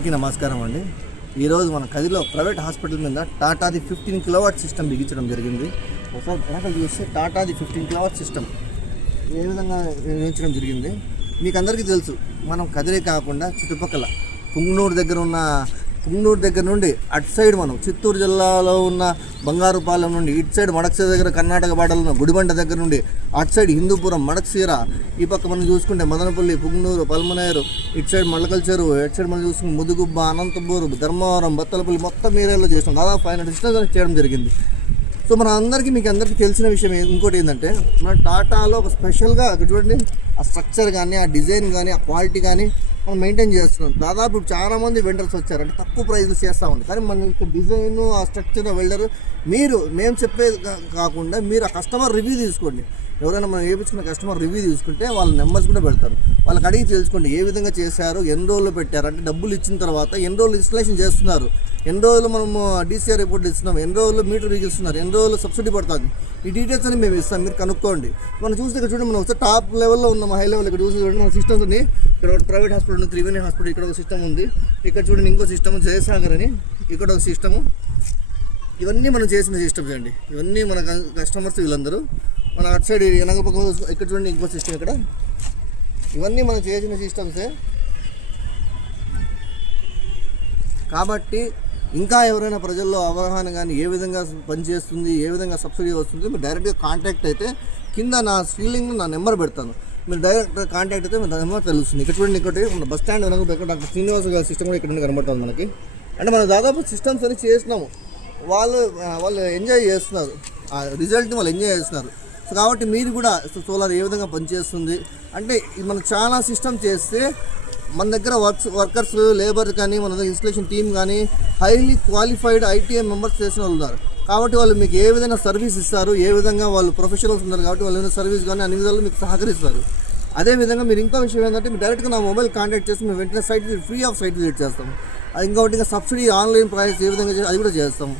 అందరికీ నమస్కారం అండి. ఈరోజు మన కదిలో ప్రైవేట్ హాస్పిటల్ మీద టాటాది 15 కిలోవాట్ సిస్టమ్ బిగించడం జరిగింది. ఒకసారి వెనకాల చూస్తే టాటాది 15 కిలోవాట్ సిస్టమ్ ఏ విధంగా నిర్మించడం జరిగింది మీకు అందరికీ తెలుసు. మనం కదిరే కాకుండా చుట్టుపక్కల పుంగనూరు దగ్గర నుండి అటు సైడ్ మనం చిత్తూరు జిల్లాలో ఉన్న బంగారుపాలెం నుండి ఇటు సైడ్ మడక్సీర దగ్గర కర్ణాటక బార్డర్లో ఉన్న గుడిబండ దగ్గర నుండి అటు సైడ్ హిందూపురం, మడక్సీర, ఈ పక్క మనం చూసుకుంటే మదనపల్లి, పుంగనూరు, పల్మనేరు, ఇటు సైడ్ మల్లకల్ చెరువు, ఇటు సైడ్ మనం చూసుకుంటే ముదుగుబ్బ, అనంతపూరు, ధర్మవరం, బత్తలపల్లి మొత్తం ఏరియాలో చేస్తాం. దాదాపు 500 సిస్టమ్స్ చేయడం జరిగింది. సో మన మీకు అందరికీ తెలిసిన విషయం ఇంకోటి ఏంటంటే, మన టాటాలో ఒక స్పెషల్గా చూడండి, ఆ స్ట్రక్చర్ కానీ, ఆ డిజైన్ కానీ, ఆ క్వాలిటీ కానీ మనం మెయింటైన్ చేస్తున్నాం. దాదాపు చాలామంది వెండర్స్ వచ్చారు, అంటే తక్కువ ప్రైస్లు చేస్తూ ఉంది. కానీ మన డిజైన్, ఆ స్ట్రక్చర్, ఆ వెల్డర్ మేము చెప్పేది కాకుండా మీరు ఆ కస్టమర్ రివ్యూ తీసుకోండి. ఎవరైనా మనం వేయించుకున్న కస్టమర్ రివ్యూ తీసుకుంటే వాళ్ళ నెంబర్స్ కూడా పెడతారు. వాళ్ళకి అడిగి తెలుసుకోండి ఏ విధంగా చేశారు, ఎన్ని రోజులు పెట్టారు, అంటే డబ్బులు ఇచ్చిన తర్వాత ఎన్ని రోజులు ఇన్స్టలేషన్ చేస్తున్నారు, ఎన్ని రోజులు మనము డీసీఆర్ రిపోర్ట్ ఇస్తున్నాం, ఎన్ని రోజులు మీటర్ బిగిస్తున్నారు, ఎన్ని రోజులు సబ్సిడీ పడుతుంది, ఈ డీటెయిల్స్ అని మేము ఇస్తాం. మీరు కనుక్కోండి. మనం చూస్తే ఇక్కడ చూడండి, మనం ఒకసారి టాప్ లెవెల్లో ఉన్నాం, హై లెవెల్. ఇక్కడ చూసి చూడండి మన సిస్టమ్స్ ఉన్నాయి. ఇక్కడ ప్రైవేట్ హాస్పిటల్ ఉంది, త్రివేణి హాస్పిటల్, ఇక్కడ ఒక సిస్టమ్ ఉంది. ఇక్కడ చూడండి ఇంకో సిస్టమ్ జయసాగర్ అని, ఇక్కడ ఒక సిస్టము. ఇవన్నీ మనం చేసిన సిస్టమ్స్ అండి. ఇవన్నీ మన కస్టమర్స్ వీళ్ళందరూ. మన అటు సైడ్ వెనక పక్కన ఇక్కడ చూడండి ఇంకో సిస్టమ్. ఇక్కడ ఇవన్నీ మనం చేసిన సిస్టమ్సే. కాబట్టి ఇంకా ఎవరైనా ప్రజల్లో అవగాహన కానీ ఏ విధంగా పనిచేస్తుంది, ఏ విధంగా సబ్సిడీ వస్తుంది, మీరు డైరెక్ట్గా కాంటాక్ట్ అయితే కింద నా స్క్రీన్లో నా నెంబర్ పెడతాను. మీరు డైరెక్ట్ కాంటాక్ట్ అయితే నా నెంబర్ తెలుస్తుంది. ఇక్కడ చూడండి, ఇంకోటి మన బస్ స్టాండ్ వెనక డాక్టర్ శ్రీనివాస గారి సిస్టమ్ కూడా ఇక్కడ కనబడుతుంది మనకి. అంటే మనం దాదాపు సిస్టమ్స్ అని చేసినాము. వాళ్ళు ఎంజాయ్ చేస్తున్నారు, ఆ రిజల్ట్ని వాళ్ళు ఎంజాయ్ చేస్తున్నారు. సో కాబట్టి మీరు కూడా సోలార్ ఏ విధంగా పనిచేస్తుంది అంటే, మనం చాలా సిస్టమ్ చేస్తే మన దగ్గర వర్కర్స్, లేబర్ కానీ, మన దగ్గర ఇన్స్టలేషన్ టీమ్ కానీ హైలీ క్వాలిఫైడ్ ఐటీఎం మెంబర్స్ చేసిన వాళ్ళు ఉన్నారు. కాబట్టి వాళ్ళు మీకు ఏ విధంగా సర్వీస్ ఇస్తారు, ఏ విధంగా వాళ్ళు ప్రొఫెషనల్స్ ఉన్నారు. కాబట్టి వాళ్ళు ఏదైనా సర్వీస్ కానీ అన్ని విధాలు మీకు సహకరిస్తారు. అదేవిధంగా మీరు ఇంకో విషయం ఏంటంటే, మీరు డైరెక్ట్గా నా మొబైల్ కాంటాక్ట్ చేసి మేము వెంటనే site free of site visit చేస్తాము. ఇంకొకటి ఇంకా సబ్సిడీ ఆన్లైన్ ప్రైస్ ఏ విధంగా అది కూడా చేస్తాము.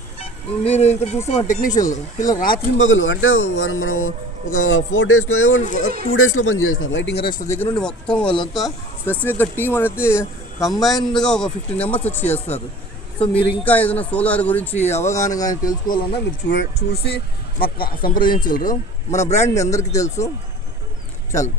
మీరు ఇక్కడ చూస్తే మన టెక్నీషియన్లు పిల్లలు రాత్రి పగలు అంటే మనం ఒక 4 డేస్లో 2 డేస్లో పని చేస్తున్నారు. లైటింగ్ అరెస్ట్ దగ్గర నుండి మొత్తం వాళ్ళంతా స్పెసిఫిక్గా టీం అనేది కంబైన్డ్గా ఒక 15 మెంబర్స్ వచ్చి చేస్తున్నారు. సో మీరు ఇంకా ఏదైనా సోలార్ గురించి అవగాహన కానీ తెలుసుకోవాలన్నా మీరు చూసి మాకు సంప్రదించగలరు. మన బ్రాండ్ మీ అందరికీ తెలుసు. చాలు.